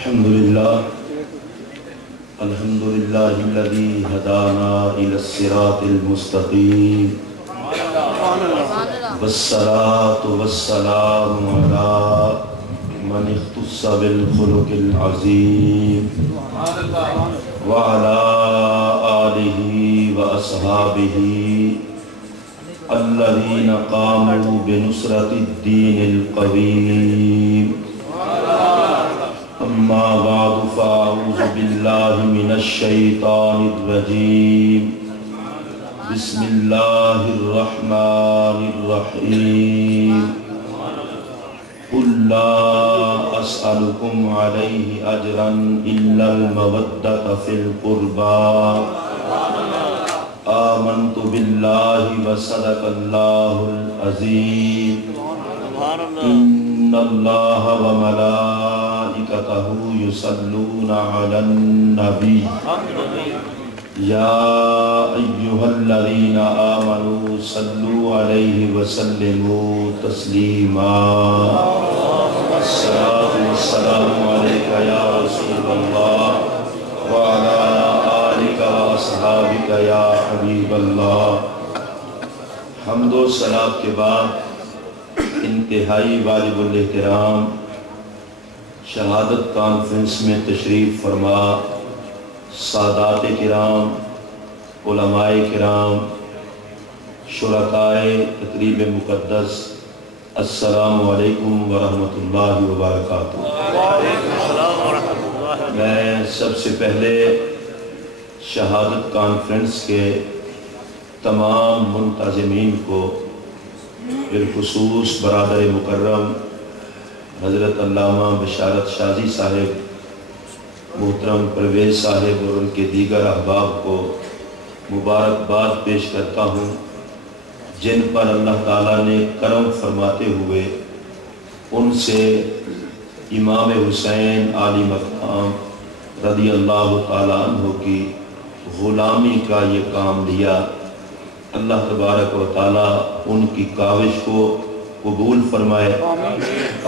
الحمد لله الذي هدانا إلى الصراط المستقيم والصلاة والسلام على من اختص بالخلق العظيم وعلى آله وأصحابه الذين قاموا بنصرة الدين القويم. أما بعد فأعوذ بالله من الشيطان الرجيم. بسم الله الرحمن الرحيم. قل لا أسألكم عليه أجرا إلا المودة في القربى. آمنت بالله وصدق الله العظيم. إن الله وملائكته يصلون على النبي يا أيها الذين آمنوا صلوا عليه وسلموا تسليما. الصلاة والسلام عليك يا رسول الله وعلى آلك وأصحابك يا حبيب الله. حمد و ثنا کے بعد انتہائی واجب الاحترام شہادت کانفرنس میں تشریف فرما سادات کرام، علماء کرام، شرکائے تقریب مقدس، السلام علیکم ورحمۃ اللہ وبرکاتہ. میں سب سے پہلے شہادت کانفرنس کے تمام منتظمین کو، بالخصوص برادر مکرم حضرت علامہ بشارت شازی صاحب، محترم پرویز صاحب اور ان کے دیگر احباب کو مبارکباد پیش کرتا ہوں، جن پر اللہ تعالیٰ نے کرم فرماتے ہوئے ان سے امام حسین عالی مقام رضی اللہ تعالیٰ عنہ کی غلامی کا یہ کام لیا. اللہ تبارک و تعالیٰ ان کی کاوش کو قبول فرمائے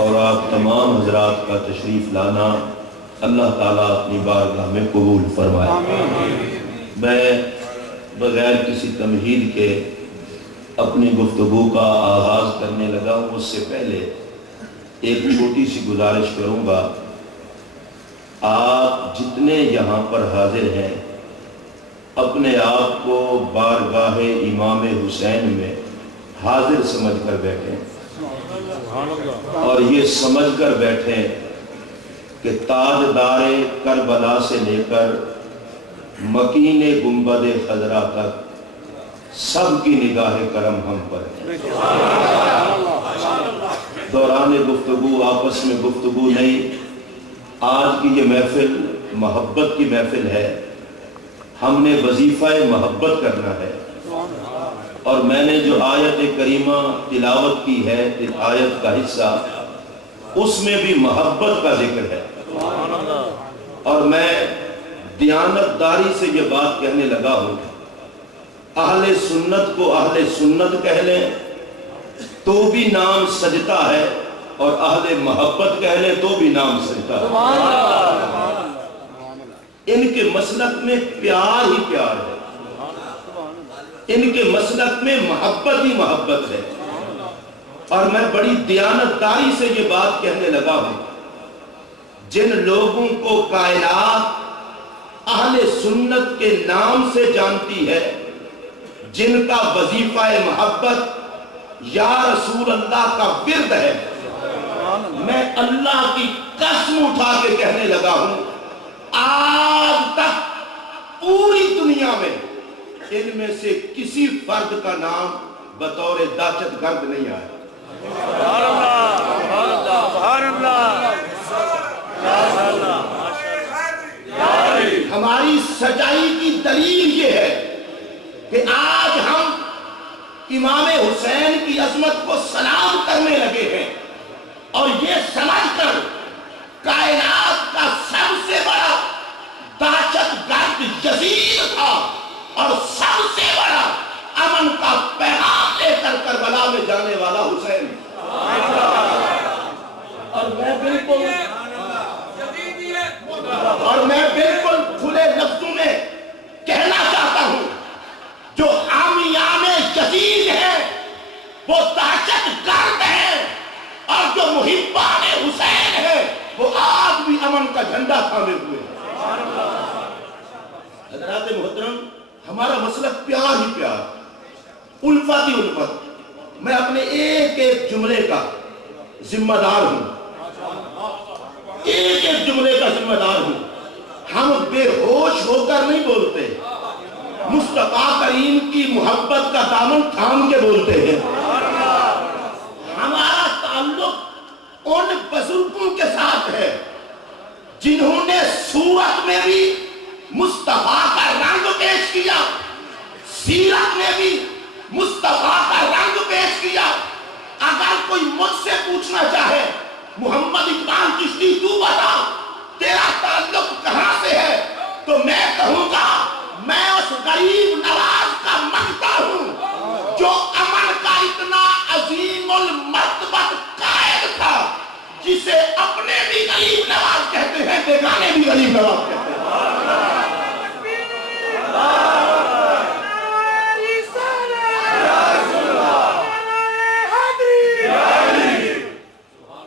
اور آپ تمام حضرات کا تشریف لانا اللہ تعالیٰ اپنی بارگاہ میں قبول فرمائے. میں بغیر کسی تمہید کے اپنی گفتگو کا آغاز کرنے لگا ہوں. اس سے پہلے ایک چھوٹی سی گزارش کروں گا. آپ جتنے یہاں پر حاضر ہیں اپنے آپ کو بارگاہ امام حسین میں حاضر سمجھ کر بیٹھیں اور یہ سمجھ کر بیٹھیں کہ تاجدار کربلا سے لے کر مکین گنبد خضرا تک سب کی نگاہ کرم ہم پر ہے. دوران گفتگو آپس میں گفتگو نہیں. آج کی یہ محفل محبت کی محفل ہے. ہم نے وظیفہ محبت کرنا ہے اور میں نے جو آیت کریمہ تلاوت کی ہے آیت کا حصہ، اس میں بھی محبت کا ذکر ہے. اور میں دیانت داری سے یہ بات کہنے لگا ہوں، اہل سنت کو اہل سنت کہہ لیں تو بھی نام سجتا ہے اور اہل محبت کہہ لیں تو بھی نام سجتا ہے. ان کے مسلک میں پیار ہی پیار ہے، ان کے مسلک میں محبت ہی محبت ہے. اور میں بڑی دیانت داری سے یہ بات کہنے لگا ہوں، جن لوگوں کو کائنات اہل سنت کے نام سے جانتی ہے، جن کا وظیفہ محبت یا رسول اللہ کا ورد ہے، میں اللہ کی قسم اٹھا کے کہنے لگا ہوں آج تک پوری دنیا میں ان میں سے کسی فرد کا نام بطور دہشت گرد نہیں آیا. ہماری سچائی کی دلیل یہ ہے کہ آج ہم امام حسین کی عظمت کو سلام کرنے لگے ہیں اور یہ سمجھ کر کائنات کا سب سے بڑا دہشت گرد یزید تھا اور سب سے بڑا امن کا پیغام لے کر کربلا میں جانے والا حسین. اور میں بالکل امن کا جھنڈا تھامے ہوئے ہیں۔ حضرات محترم، ہمارا مسلک پیار ہی پیار، الفت ہی الفت۔ میں اپنے ایک ایک جملے کا ذمہ دار ہوں، ایک ایک جملے کا ذمہ دار ہوں۔ ہم بے ہوش ہو کر نہیں بولتے، مصطفیٰ کریم کی محبت کا دامن تھام کے بولتے ہیں۔ ہمارا تعلق ان بزرگوں کے ساتھ ہے جنہوں نے صورت میں بھی مصطفیٰ کا رنگ پیش کیا، سیرت میں بھی مصطفیٰ کا رنگ پیش کیا۔ اگر کوئی مجھ سے پوچھنا چاہے محمد اقبال چشتی تو بتا تیرا تعلق کہاں سے ہے، تو میں کہوں گا میں اس غریب نواز کا منگتا ہوں جو امن کا اتنا عظیم المرتبت قائد تھا، جسے اپنے بھی غریب نواز کہتے ہیں، بیگانے بھی غریب نواز کہتے ہیں۔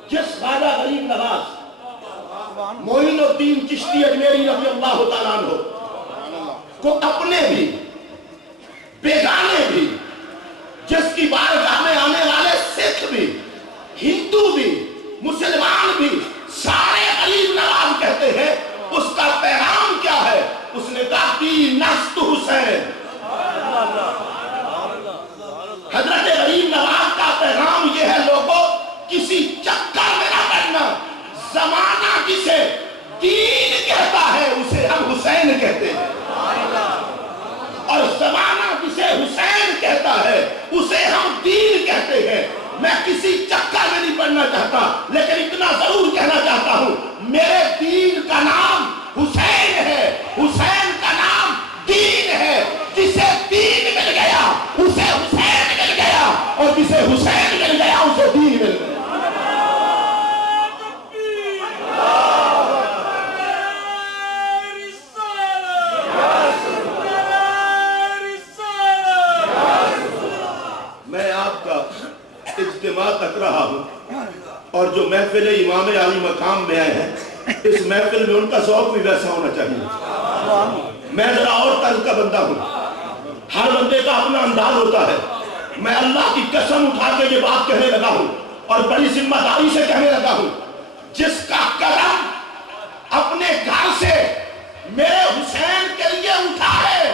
جس خواجہ غریب نواز معین الدین چشتی اجمیری رضی اللہ تعالیٰ عنہ کو اپنے بھی بیگانے بھی، جس کی بارگاہ میں آنے والے سکھ بھی، ہندو بھی، مسلمان بھی سارے غریب نواز کہتے ہیں، اس کا پیغام کیا ہے؟ اس نے کہا کہ نست حسین۔ حضرت غریب نواز کا پیغام یہ ہے لوگوں، کسی چکر میں نہ پڑنا، زمانہ جسے دین کہتا ہے اسے ہم حسین کہتے ہیں، اور زمانہ جسے حسین کہتا ہے اسے ہم دین کہتے ہیں۔ میں کسی چکر میں نہیں پڑنا چاہتا، لیکن اتنا ضرور کہنا چاہتا ہوں میرے دین کا نام حسین ہے، حسین کا نام دین ہے۔ جسے دین مل گیا اسے حسین مل گیا، اور جسے حسین مل گیا اسے دین مل گیا۔ میں آپ کا اجتماع تک رہا ہوں، اور جو محفل امام عالی مقام میں آئے ہیں اس محفل میں ان کا ذوق بھی ویسا ہونا چاہیے۔ میں ذرا اور طرز کا بندہ ہوں، ہر بندے کا اپنا انداز ہوتا ہے۔ میں اللہ کی قسم اٹھا کے یہ بات کہنے لگا ہوں اور بڑی ذمہ داری سے کہنے لگا ہوں، جس کا قدم اپنے گھر سے میرے حسین کے لیے اٹھا ہے،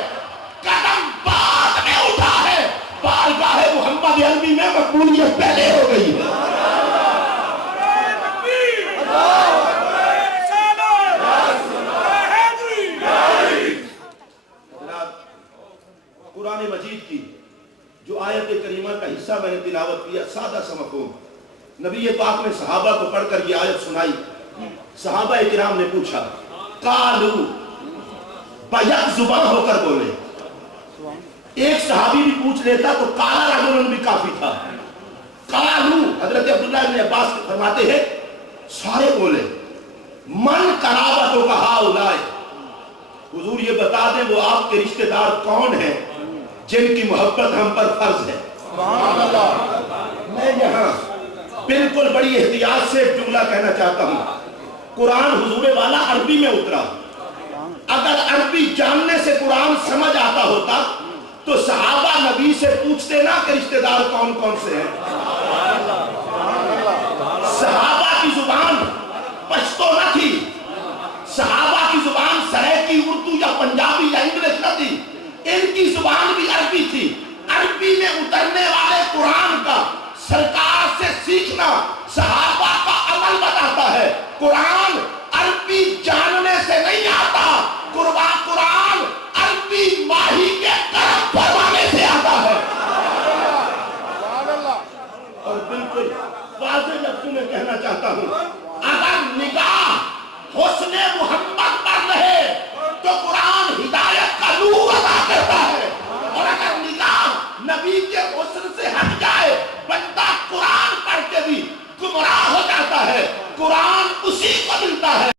قدم بعد میں اٹھا ہے، بارگاہ محمد علوی میں مقبولیت پہلے ہو گئی ہے۔ قرآن مجید کی جو آیت کریمہ کا حصہ میں نے تلاوت کیا، سادہ سا مفہوم، نبی پاک نے صحابہ کو پڑھ کر یہ آیت سنائی۔ صحابہ کرام نے پوچھا، قالو، بیک زبان ہو کر بولے۔ ایک صحابی بھی پوچھ لیتا تو قال رجل بھی کافی تھا۔ قالو، حضرت عبداللہ بن عباس فرماتے ہیں سارے بولے، من قرابتوں کا ہاؤلائے، حضور یہ بتا دیں وہ آپ کے رشتہ دار کون ہیں جن کی محبت ہم پر فرض ہے۔ میں یہاں بالکل بڑی احتیاط سے ایک جملہ کہنا چاہتا ہوں، قرآن حضور والا عربی میں اترا، اگر عربی جاننے سے قرآن سمجھ آتا ہوتا تو صحابہ نبی سے پوچھتے نا کہ رشتہ دار کون کون سے ہیں۔ صحابہ کی زبان